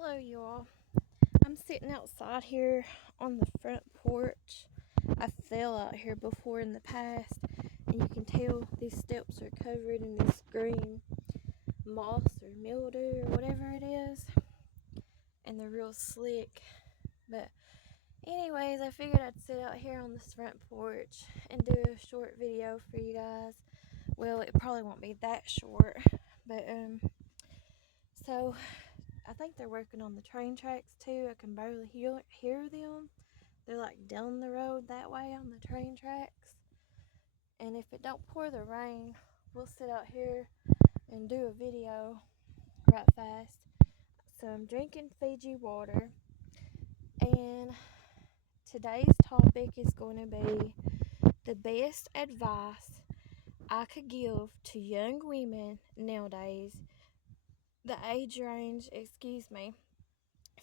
Hello, you all. I'm sitting outside here on the front porch. I fell out here before in the past, and you can tell these steps are covered in this green moss or mildew or whatever it is, and they're real slick. But, anyways, I figured I'd sit out here on this front porch and do a short video for you guys. Well, it probably won't be that short, but, so I think they're working on the train tracks too. I can barely hear them. They're like down the road that way on the train tracks. And if it don't pour the rain, we'll sit out here and do a video right fast. So I'm drinking Fiji water, and today's topic is going to be the best advice I could give to young women nowadays. The age range,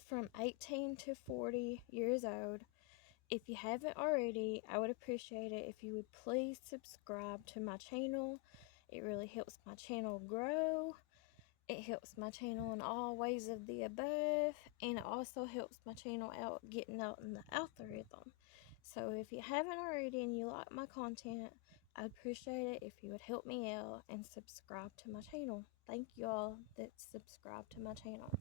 from 18 to 40 years old. If you haven't already, I would appreciate it if you would please subscribe to my channel. It really helps my channel grow. It helps my channel in all ways of the above, and it also helps my channel out getting out in the algorithm. So if you haven't already and you like my content, I'd appreciate it if you would help me out and subscribe to my channel. Thank you all that subscribe to my channel.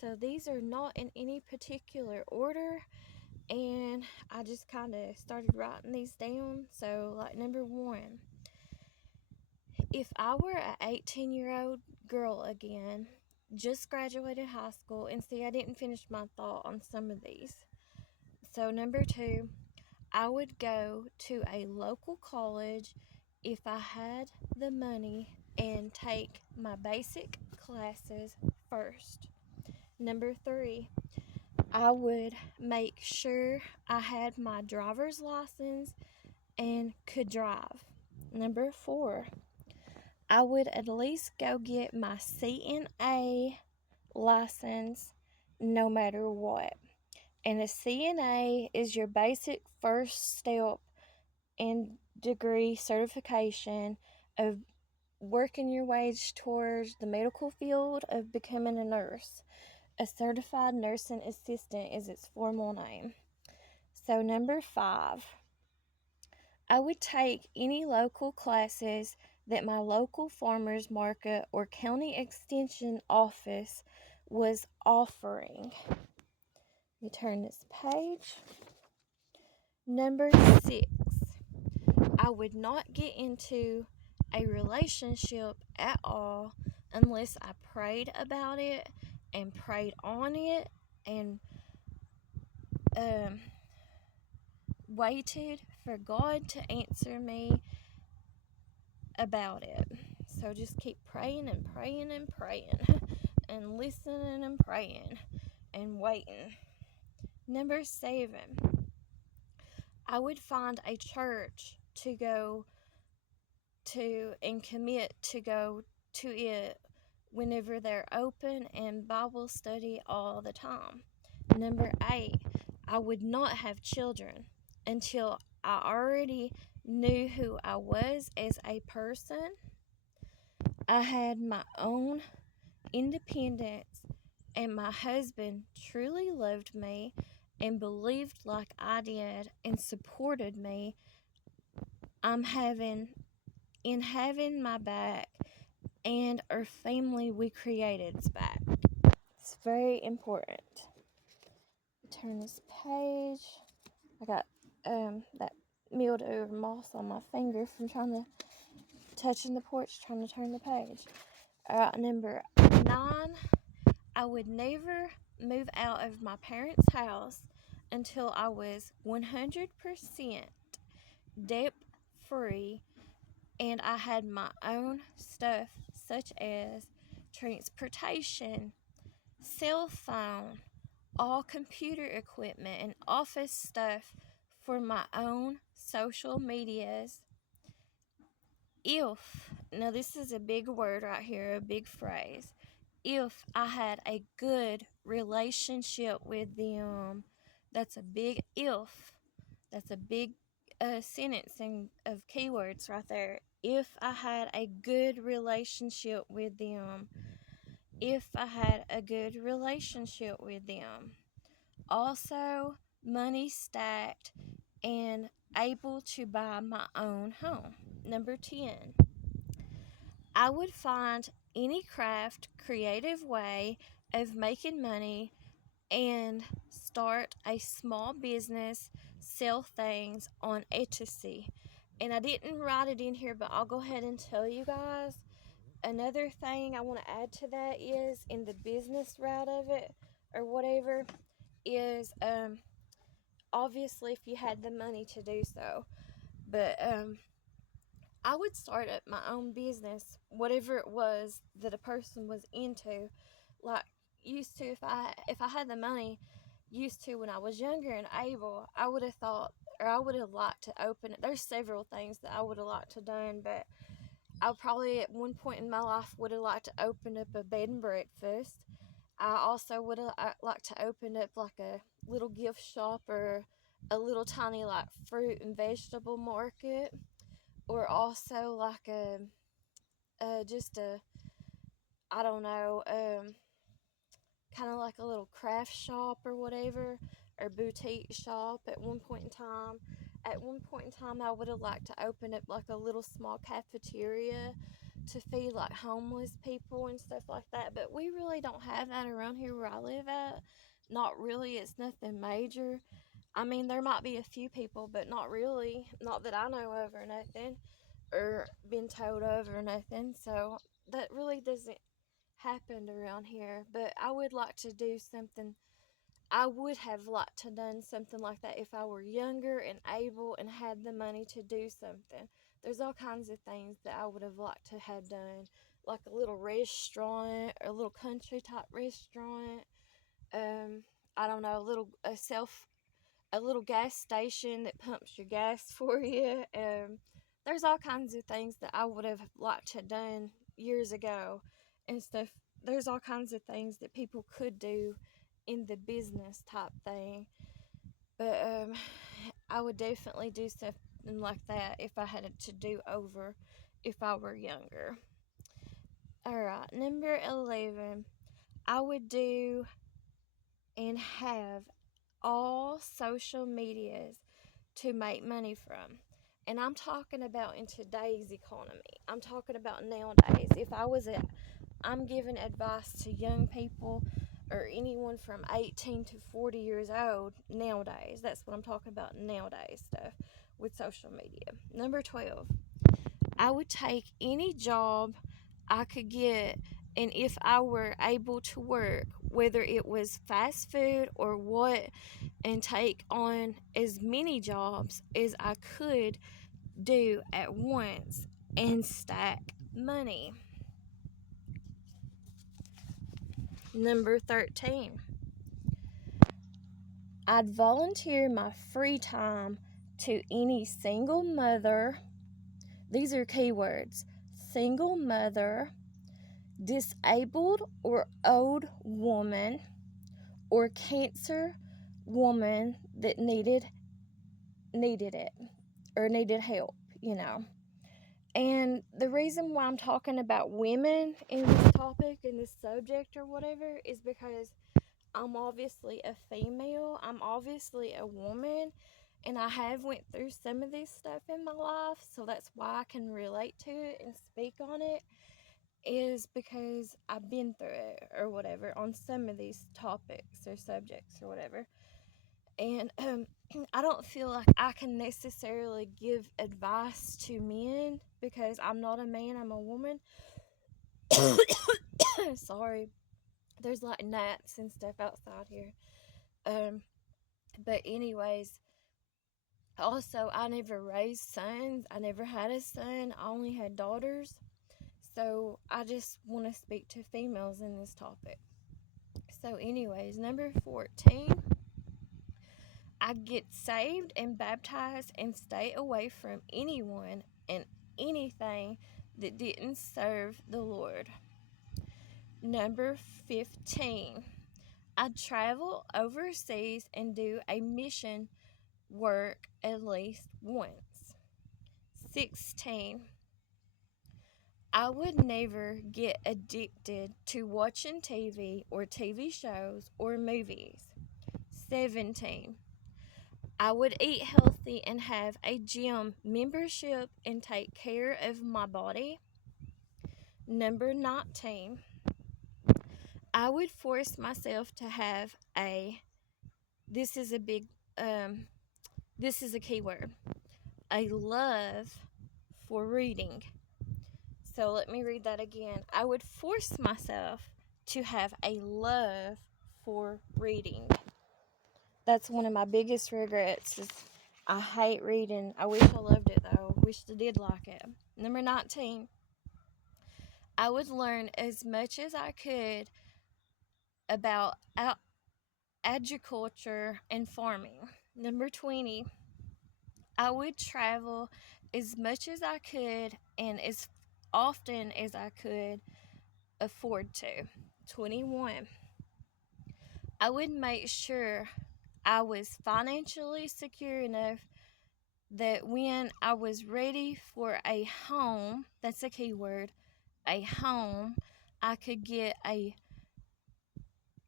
So these are not in any particular order, and I just kind of started writing these down. So, like, number one, if I were an 18-year-old girl again, just graduated high school, and see, I didn't finish my thought on some of these. So, number two, I would go to a local college if I had the money and take my basic classes first. Number three, I would make sure I had my driver's license and could drive. Number four, I would at least go get my CNA license no matter what. And a CNA is your basic first step in degree certification of working your way towards the medical field of becoming a nurse. A certified nursing assistant is its formal name. So, number five, I would take any local classes that my local farmers market or county extension office was offering. Let me turn this page. Number six, I would not get into a relationship at all unless I prayed about it and prayed on it and waited for God to answer me about it. So just keep praying and praying and praying and listening and praying and waiting. Number seven, I would find a church to go to and commit to go to it whenever they're open and Bible study all the time. Number eight, I would not have children until I already knew who I was as a person. I had my own independence, and my husband truly loved me and believed like I did and supported me. having my back and our family we created's back. It's very important. Turn this page. I got that mildew or moss on my finger from touching the porch, trying to turn the page. Alright, number 9, I would never move out of my parents' house until I was 100% debt free and I had my own stuff, such as transportation, cell phone, all computer equipment, and office stuff for my own social medias. Now this is a big word right here, a big phrase. If I had a good relationship with them, that's a big if. That's a big sentencing of keywords right there. If I had a good relationship with them. if I had a good relationship with them. Also, money stacked and able to buy my own home. Number 10, I would find any craft, creative way of making money and start a small business, sell things on Etsy. And I didn't write it in here, but I'll go ahead and tell you guys. Another thing I want to add to that is in the business route of it or whatever is obviously if you had the money to do so, but I would start up my own business, whatever it was that a person was into. Like used to, if I had the money, used to when I was younger and able, I would have thought, or I would have liked to open it. There's several things that I would have liked to done, but I probably at one point in my life would have liked to open up a bed and breakfast. I also would have liked to open up like a little gift shop or a little tiny like fruit and vegetable market, or also like just a, I don't know, kind of like a little craft shop or whatever, or boutique shop at one point in time. At one point in time, I would have liked to open up like a little small cafeteria to feed like homeless people and stuff like that. But we really don't have that around here where I live at. Not really. It's nothing major. I mean, there might be a few people, but not really. Not that I know of or nothing, or been told of or nothing. So that really doesn't happen around here. But I would like to do something. I would have liked to done something like that if I were younger and able and had the money to do something. There's all kinds of things that I would have liked to have done, like a little restaurant, or a little country type restaurant. Um, I don't know, a little gas station that pumps your gas for you. There's all kinds of things that I would have liked to have done years ago and stuff. There's all kinds of things that people could do in the business type thing. But I would definitely do something like that if I had it to do over if I were younger. Alright, number 11. I would do and have all social medias to make money from. And I'm talking about in today's economy. I'm talking about nowadays. I'm giving advice to young people or anyone from 18 to 40 years old nowadays. That's what I'm talking about nowadays stuff with social media. Number 12. I would take any job I could get, and if I were able to work, whether it was fast food or what, and take on as many jobs as I could do at once and stack money. Number 13. I'd volunteer my free time to any single mother. These are keywords: single mother, disabled or old woman, or cancer woman that needed it or needed help, And the reason why I'm talking about women in this topic, in this subject or whatever, is because I'm obviously a female. I'm obviously a woman. And I have went through some of this stuff in my life. So that's why I can relate to it and speak on it. Is because I've been through it or whatever on some of these topics or subjects or whatever. And I don't feel like I can necessarily give advice to men because I'm not a man, I'm a woman. Sorry. There's like gnats and stuff outside here. But anyways, also I never raised sons. I never had a son. I only had daughters. So I just want to speak to females in this topic. So anyways, number 14. I'd get saved and baptized and stay away from anyone and anything that didn't serve the Lord. Number 15. I'd travel overseas and do a mission work at least once. 16. I would never get addicted to watching TV or TV shows or movies. 17. I would eat healthy and have a gym membership and take care of my body. Number 19. I would force myself to have this is a big, this is a key word, a love for reading. So let me read that again. I would force myself to have a love for reading. That's one of my biggest regrets is I hate reading. I wish I loved it though. Wish I did like it. Number 19. I would learn as much as I could about agriculture and farming. Number 20. I would travel as much as I could and as often as I could afford to. 21. I would make sure I was financially secure enough that when I was ready for a home, that's a key word, a home, I could get a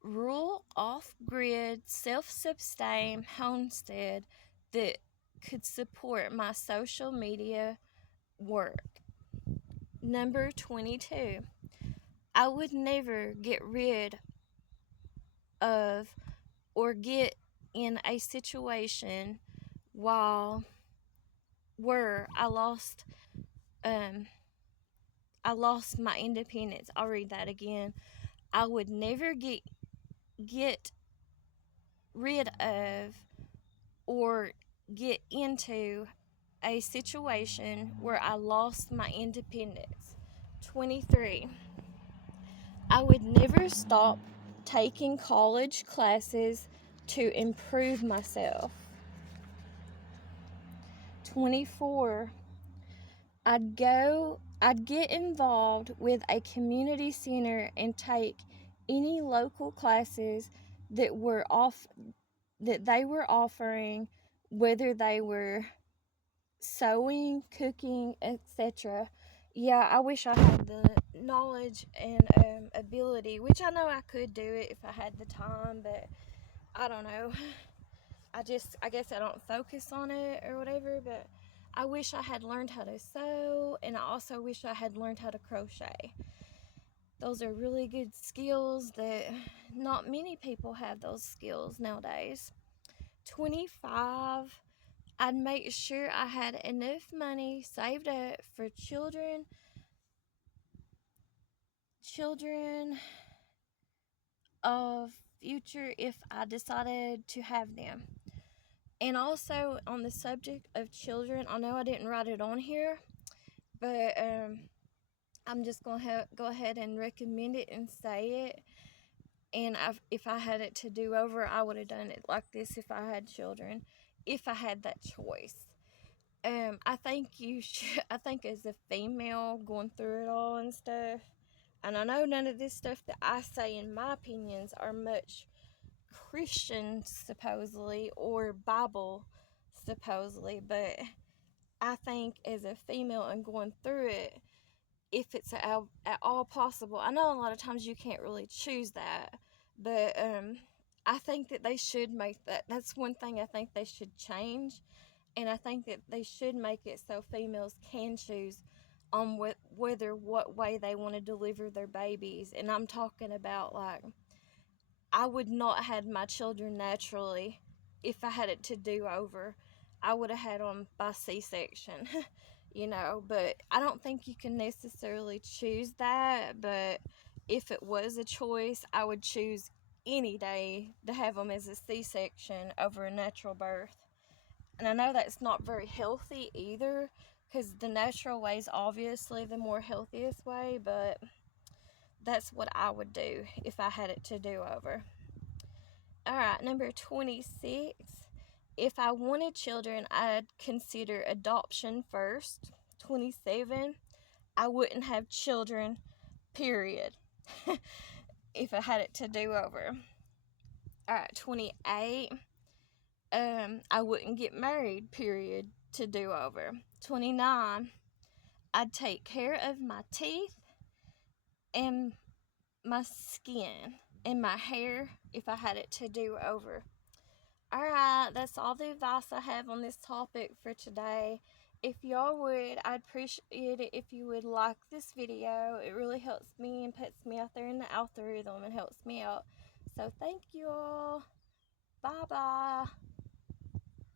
rural, off-grid, self-sustained homestead that could support my social media work. Number 22. I would never get rid of or get in a situation where I lost my independence. I'll read that again. I would never get rid of or get into a situation where I lost my independence. 23. I would never stop taking college classes to improve myself. 24. I'd get involved with a community center and take any local classes that they were offering, whether they were sewing, cooking, etc. Yeah, I wish I had the knowledge and ability, which I know I could do it if I had the time, but I don't know. I guess I don't focus on it or whatever, but I wish I had learned how to sew, and I also wish I had learned how to crochet. Those are really good skills that not many people have those skills nowadays. 25. I'd make sure I had enough money saved up for children of future if I decided to have them. And also on the subject of children, I know I didn't write it on here, but I'm just going to go ahead and recommend it and say it. And if I had it to do over, I would have done it like this if I had children, if I had that choice. I think I think as a female going through it all and stuff, and I know none of this stuff that I say in my opinions are much Christian supposedly or Bible supposedly, but I think as a female and going through it, if it's at all possible, I know a lot of times you can't really choose that, but I think that they should make that's one thing I think they should change. And I think that they should make it so females can choose on what way they want to deliver their babies. And I'm talking about like, I would not have had my children naturally if I had it to do over. I would have had them by C-section, but I don't think you can necessarily choose that. But if it was a choice, I would choose any day to have them as a C-section over a natural birth. And I know that's not very healthy either, because the natural way is obviously the more healthiest way, but that's what I would do if I had it to do over. Alright, number 26. If I wanted children, I'd consider adoption first. 27. I wouldn't have children, period, if I had it to do over. Alright, 28. I wouldn't get married, period, to do over. 29. I'd take care of my teeth and my skin and my hair if I had it to do over. Alright, that's all the advice I have on this topic for today. If y'all would, I'd appreciate it if you would like this video. It really helps me and puts me out there in the algorithm and helps me out. So thank you all. Bye bye.